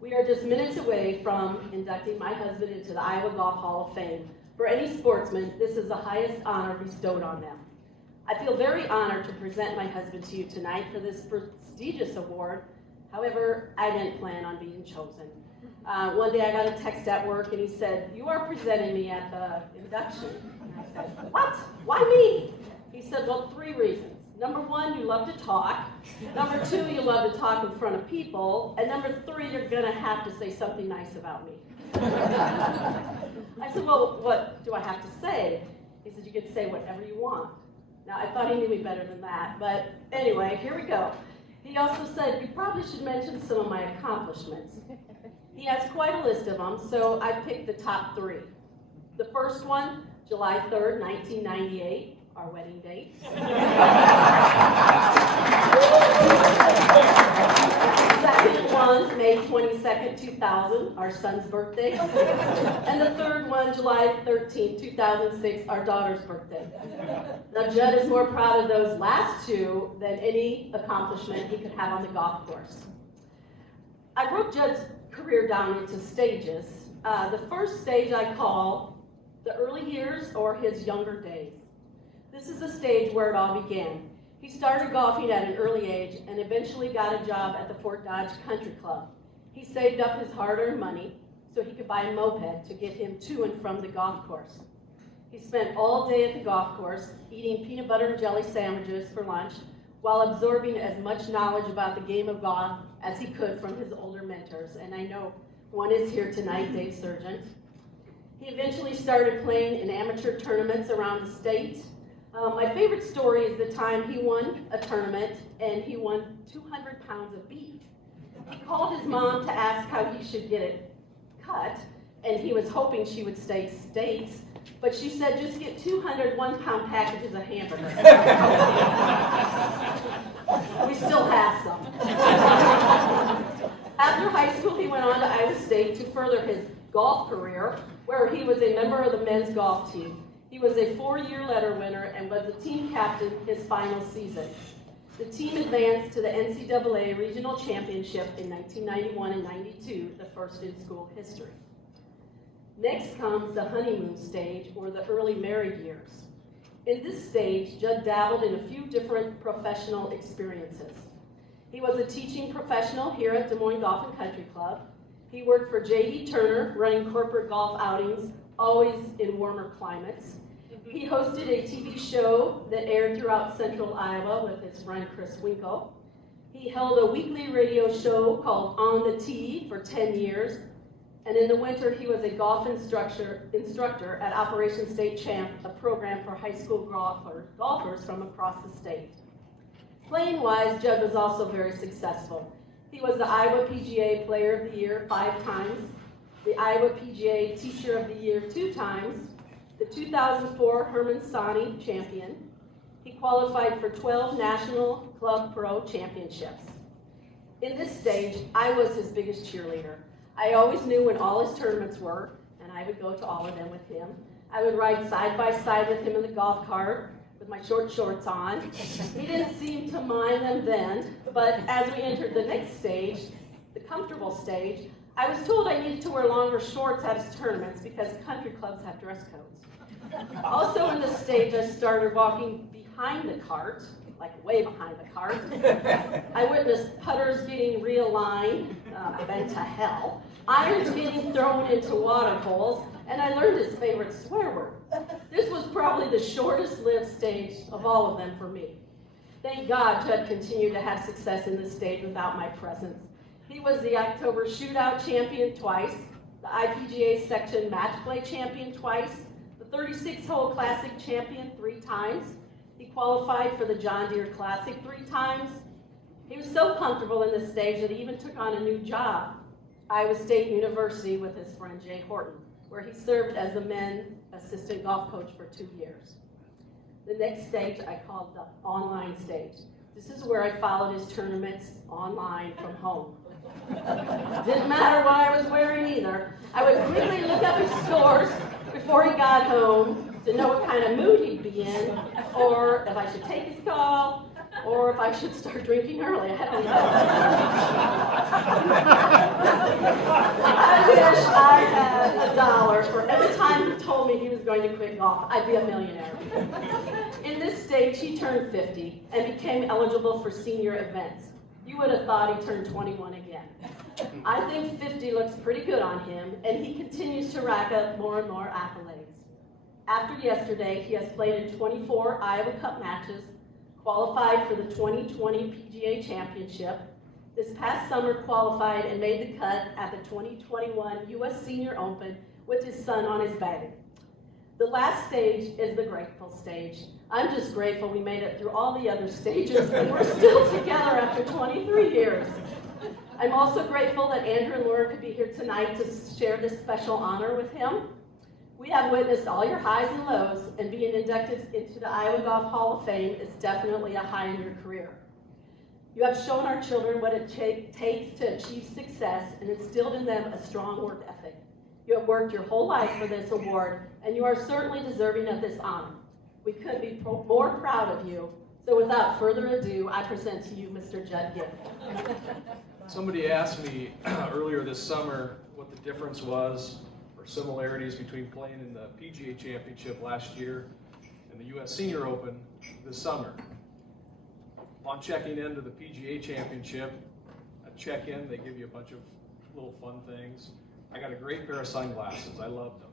We are just minutes away from inducting my husband into the Iowa Golf Hall of Fame. For any sportsman, this is the highest honor bestowed on them. I feel very honored to present my husband to you tonight for this prestigious award. However, I didn't plan on being chosen. One day I got a text at work and he said, "You are presenting me at the induction." And I said, "What? Why me?" He said, "Well, 3 reasons. Number 1, you love to talk. Number 2, you love to talk in front of people. And number 3, you're gonna have to say something nice about me." I said, "Well, what do I have to say?" He said, "You can say whatever you want." Now, I thought he knew me better than that, but anyway, here we go. He also said, "You probably should mention some of my accomplishments." He has quite a list of them, so I picked the top 3. The first one, July 3rd, 1998, our wedding date. Second one, May 22nd, 2000, our son's birthday. And the third one, July 13th, 2006, our daughter's birthday. Now, Judd is more proud of those last 2 than any accomplishment he could have on the golf course. I broke Judd's career down into stages. The first stage I call the early years or his younger days. This is the stage where it all began. He started golfing at an early age and eventually got a job at the Fort Dodge Country Club. He saved up his hard-earned money so he could buy a moped to get him to and from the golf course. He spent all day at the golf course eating peanut butter and jelly sandwiches for lunch while absorbing as much knowledge about the game of golf as he could from his older mentors. And I know one is here tonight, Dave Sargent. He eventually started playing in amateur tournaments around the state. My favorite story is the time he won a tournament and he won 200 pounds of beef. He called his mom to ask how he should get it cut, and he was hoping she would say steaks, but she said just get 200 one-pound packages of hamburgers. We still have some. After high school, he went on to Iowa State to further his golf career, where he was a member of the men's golf team. He was a 4-year letter winner and was the team captain his final season. The team advanced to the NCAA Regional Championship in 1991 and 92, the first in school history. Next comes the honeymoon stage, or the early married years. In this stage, Judd dabbled in a few different professional experiences. He was a teaching professional here at Des Moines Golf and Country Club. He worked for J.D. Turner, running corporate golf outings, always in warmer climates. He hosted a TV show that aired throughout central Iowa with his friend Chris Winkle. He held a weekly radio show called On the Tee for 10 years. And in the winter, he was a golf instructor at Operation State Champ, a program for high school golfers from across the state. Playing-wise, Judd was also very successful. He was the Iowa PGA Player of the Year 5 times, the Iowa PGA Teacher of the Year 2 times, the 2004 Herman Sani champion. He qualified for 12 National Club Pro Championships. In this stage, I was his biggest cheerleader. I always knew when all his tournaments were, and I would go to all of them with him. I would ride side by side with him in the golf cart with my short shorts on. He didn't seem to mind them then, but as we entered the next stage, the comfortable stage, I was told I needed to wear longer shorts at his tournaments because country clubs have dress codes. Also in this stage, I started walking behind the cart, like way behind the cart. I witnessed putters getting realigned, bent to hell, irons getting thrown into water holes, and I learned his favorite swear word. This was probably the shortest lived stage of all of them for me. Thank God Judd continued to have success in this stage without my presence. He was the October Shootout champion twice, the IPGA Section Match Play champion twice, the 36-hole Classic champion 3 times. He qualified for the John Deere Classic 3 times. He was so comfortable in this stage that he even took on a new job, Iowa State University, with his friend Jay Horton, where he served as the men's assistant golf coach for 2 years. The next stage I called the online stage. This is where I followed his tournaments online from home. Didn't matter what I was wearing either. I would quickly look up his scores before he got home to know what kind of mood he'd be in, or if I should take his call, Or if I should start drinking early, I don't know. I wish I had $1 for every time he told me he was going to quit golf. I'd be a millionaire. In this stage, he turned 50 and became eligible for senior events. You would have thought he turned 21 again. I think 50 looks pretty good on him, and he continues to rack up more and more accolades. After yesterday, he has played in 24 Iowa Cup matches, qualified for the 2020 PGA Championship. This past summer qualified and made the cut at the 2021 U.S. Senior Open with his son on his bag. The last stage is the grateful stage. I'm just grateful we made it through all the other stages and we're still together after 23 years. I'm also grateful that Andrew and Laura could be here tonight to share this special honor with him. We have witnessed all your highs and lows, and being inducted into the Iowa Golf Hall of Fame is definitely a high in your career. You have shown our children what it takes to achieve success and instilled in them a strong work ethic. You have worked your whole life for this award, and you are certainly deserving of this honor. We couldn't be more proud of you. So without further ado, I present to you Mr. Judd Gibb. Somebody asked me earlier this summer what the difference was or similarities between playing in the PGA Championship last year and the U.S. Senior Open this summer. On checking into the PGA Championship, I check in, they give you a bunch of little fun things. I got a great pair of sunglasses, I loved them.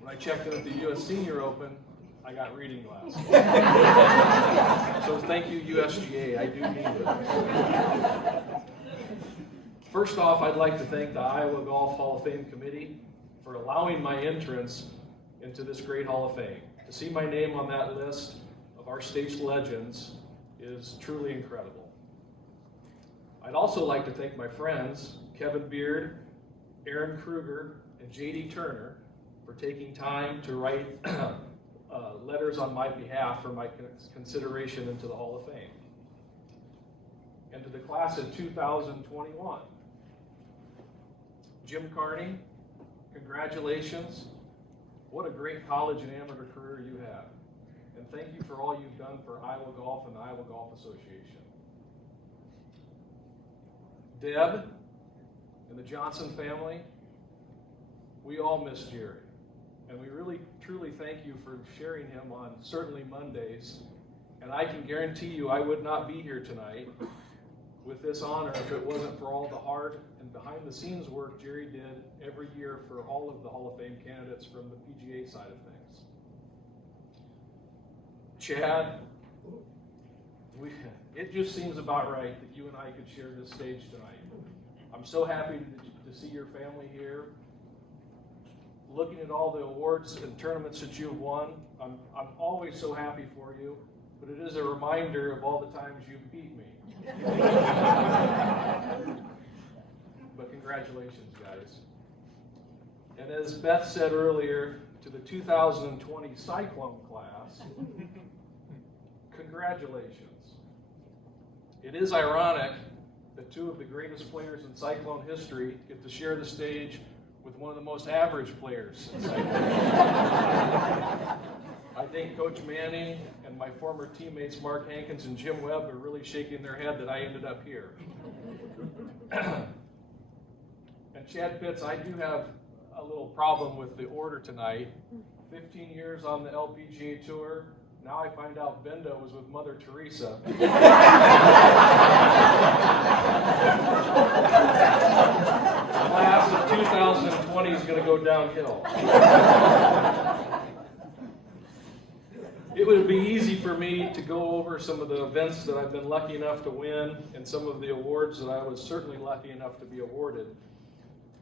When I checked in at the U.S. Senior Open, I got reading glasses. So thank you, USGA, I do need them. First off, I'd like to thank the Iowa Golf Hall of Fame Committee for allowing my entrance into this great Hall of Fame. To see my name on that list of our state's legends is truly incredible. I'd also like to thank my friends, Kevin Beard, Aaron Kruger, and J.D. Turner for taking time to write letters on my behalf for my consideration into the Hall of Fame. And to the class of 2021. Jim Carney, congratulations. What a great college and amateur career you have. And thank you for all you've done for Iowa Golf and the Iowa Golf Association. Deb and the Johnson family, we all miss Jerry. And we really, truly thank you for sharing him on certainly Mondays. And I can guarantee you I would not be here tonight with this honor if it wasn't for all the hard and behind-the-scenes work Jerry did every year for all of the Hall of Fame candidates from the PGA side of things. Chad, it just seems about right that you and I could share this stage tonight. I'm so happy to see your family here. Looking at all the awards and tournaments that you've won, I'm always so happy for you, but it is a reminder of all the times you've beat me. But congratulations, guys. And as Beth said earlier, to the 2020 Cyclone class, congratulations. It is ironic that two of the greatest players in Cyclone history get to share the stage with one of the most average players in Cyclone. I think Coach Manning and my former teammates Mark Hankins and Jim Webb are really shaking their head that I ended up here. And Chad Pitts, I do have a little problem with the order tonight. 15 years on the LPGA Tour, now I find out Bendo was with Mother Teresa. The class of 2020 is going to go downhill. It would be easy for me to go over some of the events that I've been lucky enough to win and some of the awards that I was certainly lucky enough to be awarded.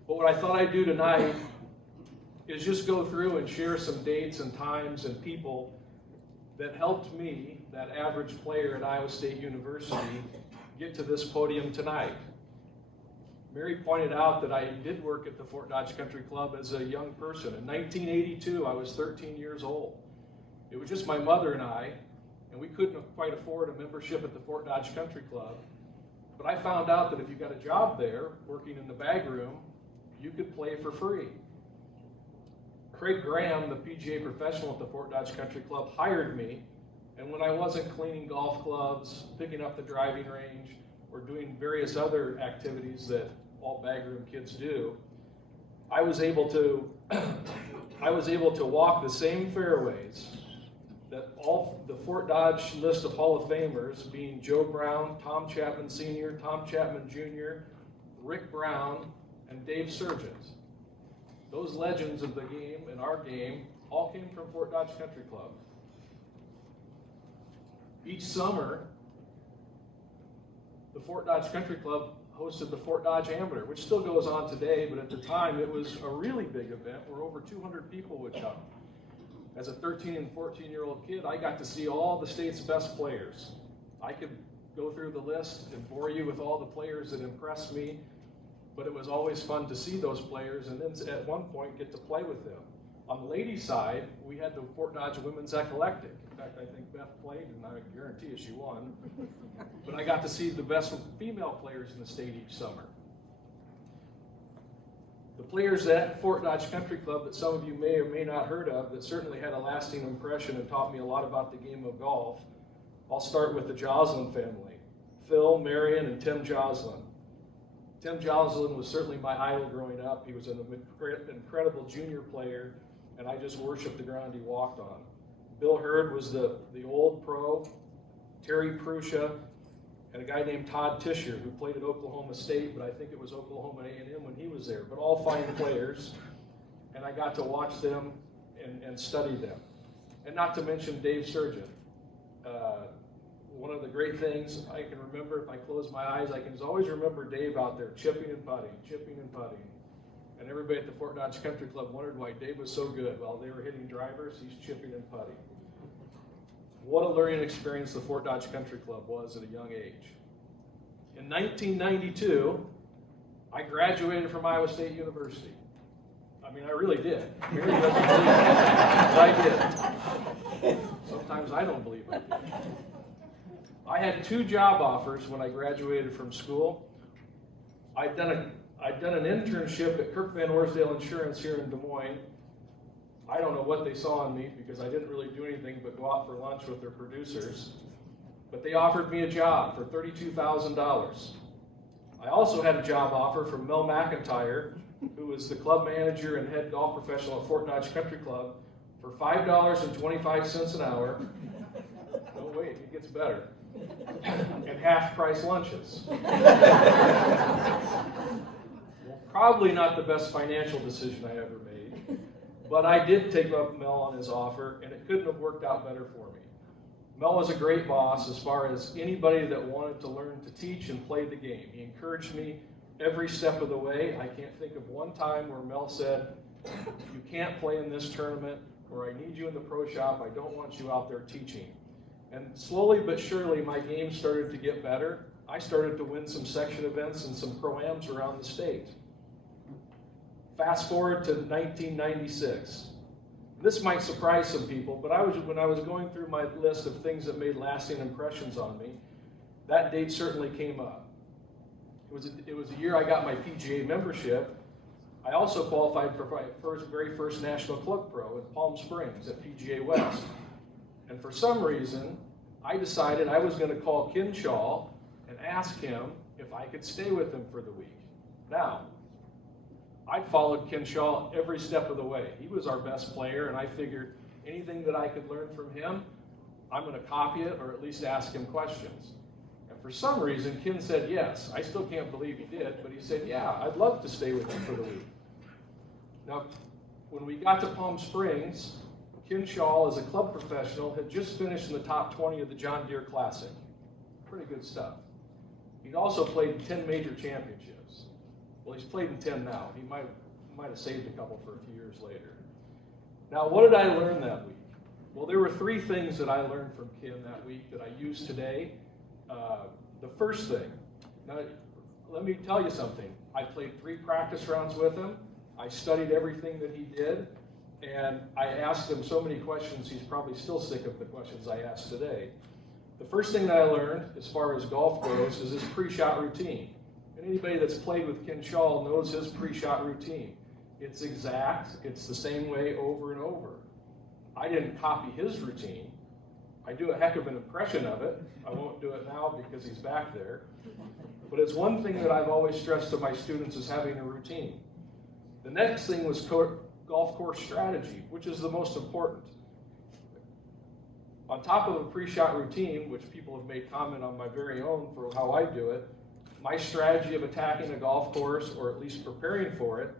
But what I thought I'd do tonight is just go through and share some dates and times and people that helped me, that average player at Iowa State University, get to this podium tonight. Mary pointed out that I did work at the Fort Dodge Country Club as a young person. In 1982, I was 13 years old. It was just my mother and I, and we couldn't quite afford a membership at the Fort Dodge Country Club. But I found out that if you got a job there, working in the bag room, you could play for free. Craig Graham, the PGA professional at the Fort Dodge Country Club, hired me And when I wasn't cleaning golf clubs, picking up the driving range, or doing various other activities that all bagroom kids do, I was able to walk the same fairways that all the Fort Dodge list of Hall of Famers, being Joe Brown, Tom Chapman Sr., Tom Chapman Jr., Rick Brown, and Dave Surgeons. Those legends of the game and our game all came from Fort Dodge Country Club. Each summer, the Fort Dodge Country Club hosted the Fort Dodge Amateur, which still goes on today, but at the time it was a really big event where over 200 people would come. As a 13 and 14-year-old kid, I got to see all the state's best players. I could go through the list and bore you with all the players that impressed me, but it was always fun to see those players and then at one point get to play with them. On the ladies' side, we had the Fort Dodge Women's Eclectic. In fact, I think Beth played, and I guarantee you she won. But I got to see the best female players in the state each summer. The players at Fort Dodge Country Club that some of you may or may not heard of that certainly had a lasting impression and taught me a lot about the game of golf. I'll start with the Joslin family, Phil, Marion, and Tim Joslin. Tim Joslin was certainly my idol growing up. He was an incredible junior player, and I just worshiped the ground he walked on. Bill Hurd was the old pro, Terry Pruscia, and a guy named Todd Tisher, who played at Oklahoma State, but I think it was Oklahoma A&M when he was there, but all fine players, and I got to watch them and study them. And not to mention Dave Surgeon. One of the great things I can remember, if I close my eyes, I can always remember Dave out there chipping and putting. And everybody at the Fort Dodge Country Club wondered why Dave was so good. While they were hitting drivers, he's chipping and putting. What a learning experience the Fort Dodge Country Club was at a young age. In 1992, I graduated from Iowa State University. I mean, I really did. Mary doesn't believe it, but I did. Sometimes I don't believe I did. I had 2 job offers when I graduated from school. I'd done an internship at Kirk Van Orsdale Insurance here in Des Moines. I don't know what they saw in me because I didn't really do anything but go out for lunch with their producers. But they offered me a job for $32,000. I also had a job offer from Mel McIntyre, who was the club manager and head golf professional at Fort Dodge Country Club, for $5.25 an hour. No, wait, it gets better. And half-price lunches. Well, probably not the best financial decision I ever made, but I did take up Mel on his offer, and it couldn't have worked out better for me. Mel was a great boss as far as anybody that wanted to learn to teach and play the game. He encouraged me every step of the way. I can't think of one time where Mel said, "You can't play in this tournament," or "I need you in the pro shop, I don't want you out there teaching." And slowly but surely, my game started to get better. I started to win some section events and some pro-ams around the state. Fast forward to 1996. This might surprise some people, but when I was going through my list of things that made lasting impressions on me, that date certainly came up. It was a year I got my PGA membership. I also qualified for my very first National Club Pro in Palm Springs at PGA West. And for some reason, I decided I was going to call Ken Shaw and ask him if I could stay with him for the week. Now, I followed Ken Shaw every step of the way. He was our best player, and I figured anything that I could learn from him, I'm going to copy it or at least ask him questions. And for some reason, Ken said yes. I still can't believe he did, but he said, yeah, I'd love to stay with him for the week. Now, when we got to Palm Springs, Ken Shaw, as a club professional, had just finished in the top 20 of the John Deere Classic. Pretty good stuff. He'd also played in 10 major championships. Well, he's played in 10 now. He might have saved a couple for a few years later. Now, what did I learn that week? Well, there were 3 things that I learned from Ken that week that I use today. The first thing, now let me tell you something. I played 3 practice rounds with him. I studied everything that he did. And I asked him so many questions, he's probably still sick of the questions I asked today. The first thing that I learned, as far as golf goes, is his pre-shot routine. And anybody that's played with Ken Shaw knows his pre-shot routine. It's exact, it's the same way over and over. I didn't copy his routine. I do a heck of an impression of it. I won't do it now because he's back there. But it's one thing that I've always stressed to my students is having a routine. The next thing was golf course strategy, which is the most important. On top of a pre-shot routine, which people have made comment on my very own for how I do it, my strategy of attacking a golf course, or at least preparing for it,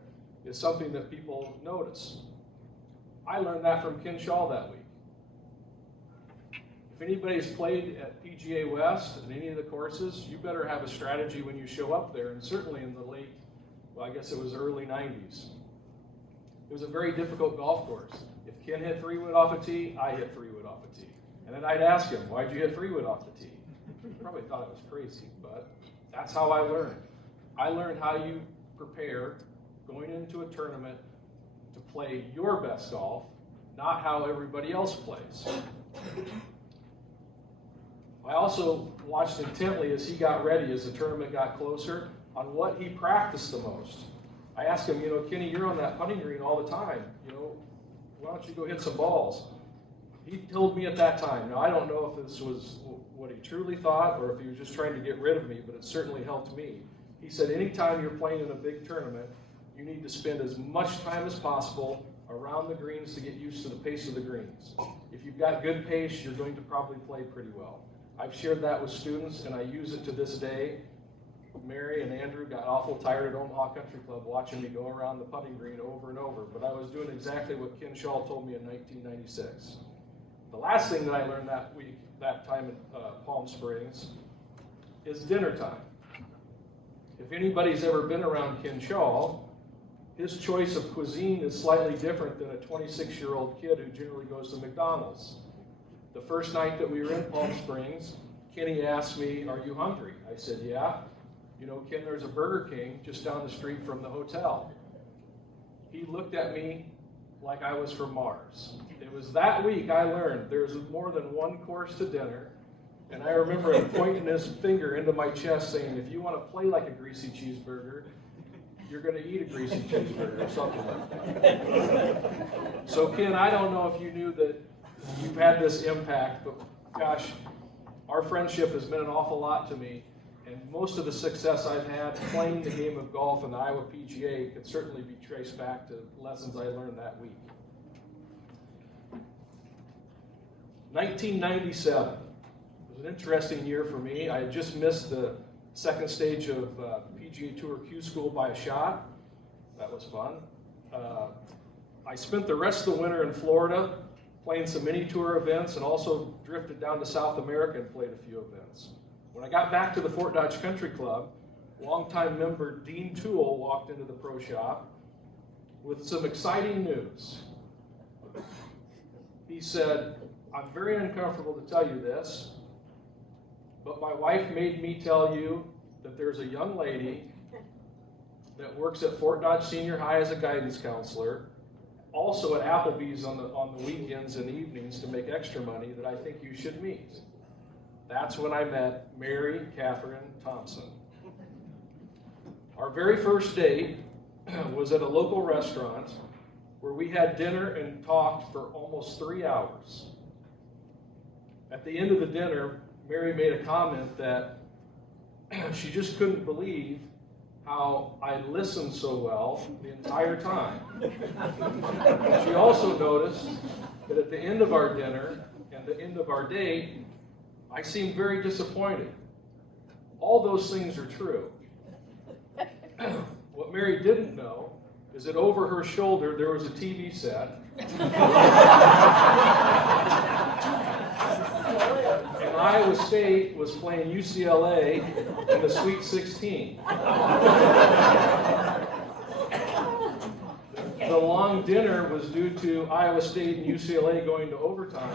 is something that people notice. I learned that from Ken Shaw that week. If anybody's played at PGA West and any of the courses, you better have a strategy when you show up there, and certainly in the late, well, I guess it was early 90s. It was a very difficult golf course. If Ken hit 3-wood off a tee, I hit 3-wood off a tee. And then I'd ask him, why'd you hit 3-wood off the tee? He probably thought it was crazy, but that's how I learned. I learned how you prepare going into a tournament to play your best golf, not how everybody else plays. I also watched intently as he got ready, as the tournament got closer, on what he practiced the most. I asked him, Kenny, you're on that putting green all the time. Why don't you go hit some balls? He told me at that time. Now, I don't know if this was what he truly thought or if he was just trying to get rid of me, but it certainly helped me. He said, anytime you're playing in a big tournament, you need to spend as much time as possible around the greens to get used to the pace of the greens. If you've got good pace, you're going to probably play pretty well. I've shared that with students, and I use it to this day. Mary and Andrew got awful tired at Omaha Country Club watching me go around the putting green over and over, but I was doing exactly what Ken Shaw told me in 1996. The last thing that I learned that time at Palm Springs, is dinner time. If anybody's ever been around Ken Shaw, his choice of cuisine is slightly different than a 26-year-old kid who generally goes to McDonald's. The first night that we were in Palm Springs, Kenny asked me, are you hungry? I said, yeah. Ken, there's a Burger King just down the street from the hotel. He looked at me like I was from Mars. It was that week I learned there's more than one course to dinner, and I remember him pointing his finger into my chest saying, if you want to play like a greasy cheeseburger, you're going to eat a greasy cheeseburger or something like that. So Ken, I don't know if you knew that you've had this impact, but gosh, our friendship has meant an awful lot to me, and most of the success I've had playing the game of golf in the Iowa PGA could certainly be traced back to lessons I learned that week. 1997 was an interesting year for me. I had just missed the second stage of PGA Tour Q School by a shot. That was fun. I spent the rest of the winter in Florida playing some mini tour events, and also drifted down to South America and played a few events. When I got back to the Fort Dodge Country Club, longtime member Dean Toole walked into the pro shop with some exciting news. He said, I'm very uncomfortable to tell you this, but my wife made me tell you that there's a young lady that works at Fort Dodge Senior High as a guidance counselor, also at Applebee's on the weekends and evenings to make extra money, that I think you should meet. That's when I met Mary Catherine Thompson. Our very first date was at a local restaurant where we had dinner and talked for almost 3 hours. At the end of the dinner, Mary made a comment that she just couldn't believe how I listened so well the entire time. She also noticed that at the end of our dinner and the end of our date, I seemed very disappointed. All those things are true. What Mary didn't know is that over her shoulder there was a TV set. And Iowa State was playing UCLA in the Sweet 16. The long dinner was due to Iowa State and UCLA going to overtime.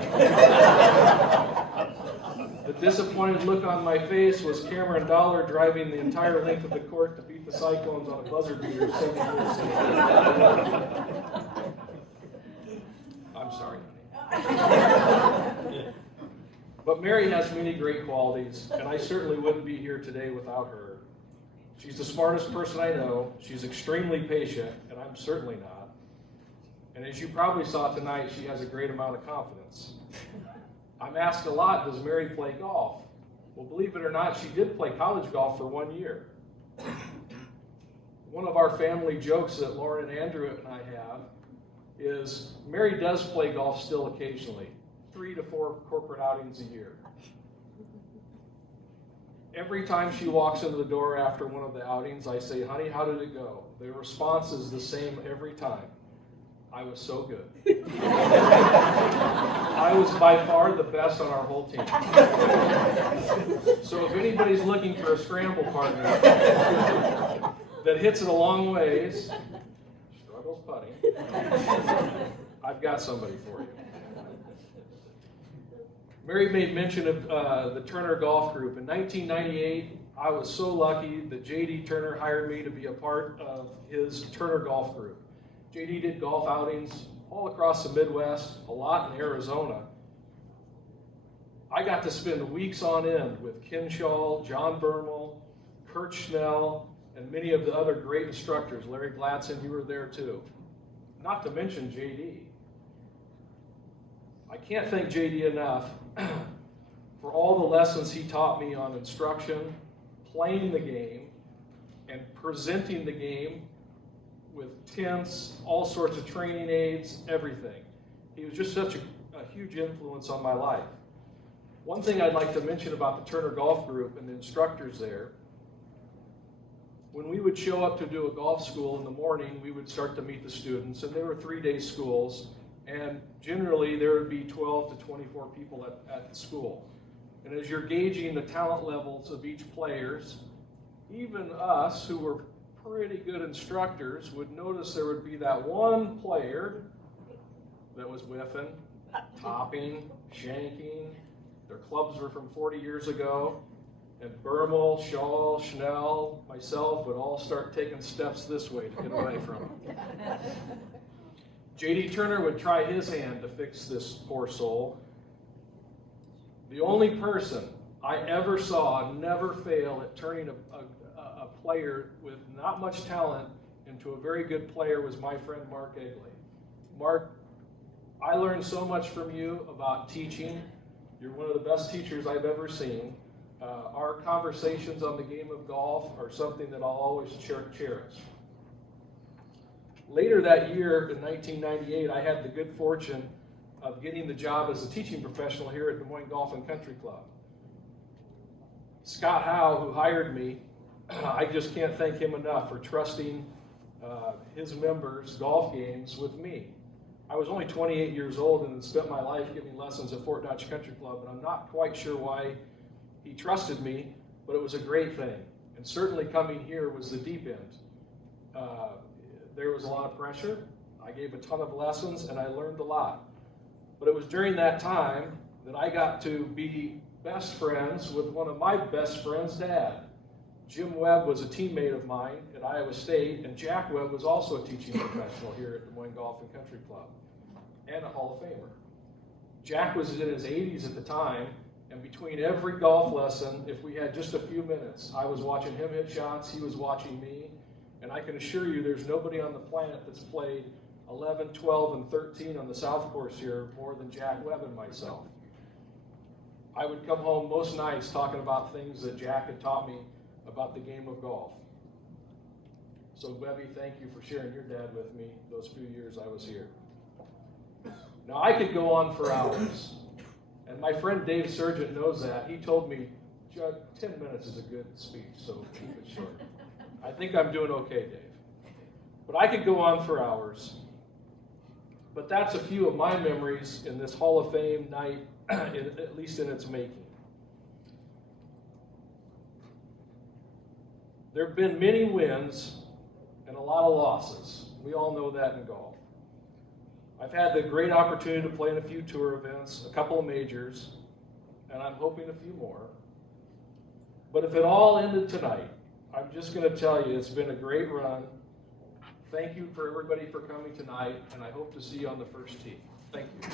The disappointed look on my face was Cameron Dollar driving the entire length of the court to beat the Cyclones on a buzzer beater 74-16. I'm sorry, honey. But Mary has many great qualities, and I certainly wouldn't be here today without her. She's the smartest person I know. She's extremely patient, and I'm certainly not. And as you probably saw tonight, she has a great amount of confidence. I'm asked a lot, does Mary play golf? Well, believe it or not, she did play college golf for 1 year. One of our family jokes that Lauren and Andrew and I have is Mary does play golf still occasionally, 3 to 4 corporate outings a year. Every time she walks into the door after one of the outings, I say, honey, how did it go? The response is the same every time. I was so good. I was by far the best on our whole team. So if anybody's looking for a scramble partner that hits it a long ways, struggles putting, I've got somebody for you. Mary made mention of the Turner Golf Group. In 1998, I was so lucky that J.D. Turner hired me to be a part of his Turner Golf Group. J.D. did golf outings all across the Midwest, a lot in Arizona. I got to spend weeks on end with Ken Shaw, John Bermel, Kurt Schnell, and many of the other great instructors. Larry Gladson, you were there too. Not to mention J.D. I can't thank J.D. enough for all the lessons he taught me on instruction, playing the game, and presenting the game with tints, all sorts of training aids, everything. He was just such a huge influence on my life. One thing I'd like to mention about the Turner Golf Group and the instructors there, when we would show up to do a golf school in the morning, we would start to meet the students, and they were 3-day schools, and generally there would be 12 to 24 people at the school. And as you're gauging the talent levels of each players, even us who were pretty good instructors would notice there would be that one player that was whiffing, topping, shanking. Their clubs were from 40 years ago. And Bermel, Shaw, Schnell, myself would all start taking steps this way to get away from him. J.D. Turner would try his hand to fix this poor soul. The only person I ever saw never fail at turning a player with not much talent into a very good player was my friend Mark Egley. Mark, I learned so much from you about teaching. You're one of the best teachers I've ever seen. Our conversations on the game of golf are something that I'll always cherish. Later that year, in 1998, I had the good fortune of getting the job as a teaching professional here at Des Moines Golf and Country Club. Scott Howe, who hired me, I just can't thank him enough for trusting his members' golf games with me. I was only 28 years old and had spent my life giving lessons at Fort Dodge Country Club, and I'm not quite sure why he trusted me, but it was a great thing. And certainly coming here was the deep end. There was a lot of pressure. I gave a ton of lessons, and I learned a lot. But it was during that time that I got to be best friends with one of my best friends' dad. Jim Webb was a teammate of mine at Iowa State, and Jack Webb was also a teaching professional here at Des Moines Golf and Country Club, and a Hall of Famer. Jack was in his 80s at the time, and between every golf lesson, if we had just a few minutes, I was watching him hit shots, he was watching me, and I can assure you there's nobody on the planet that's played 11, 12, and 13 on the South Course here more than Jack Webb and myself. I would come home most nights talking about things that Jack had taught me about the game of golf. So Webby, thank you for sharing your dad with me those few years I was here. Now I could go on for hours, and my friend Dave Sargent knows that. He told me, Judd, 10 minutes is a good speech, so keep it short. I think I'm doing okay, Dave. But I could go on for hours. But that's a few of my memories in this Hall of Fame night, at least in its making. There have been many wins and a lot of losses. We all know that in golf. I've had the great opportunity to play in a few tour events, a couple of majors, and I'm hoping a few more. But if it all ended tonight, I'm just going to tell you it's been a great run. Thank you for everybody for coming tonight, and I hope to see you on the first tee. Thank you.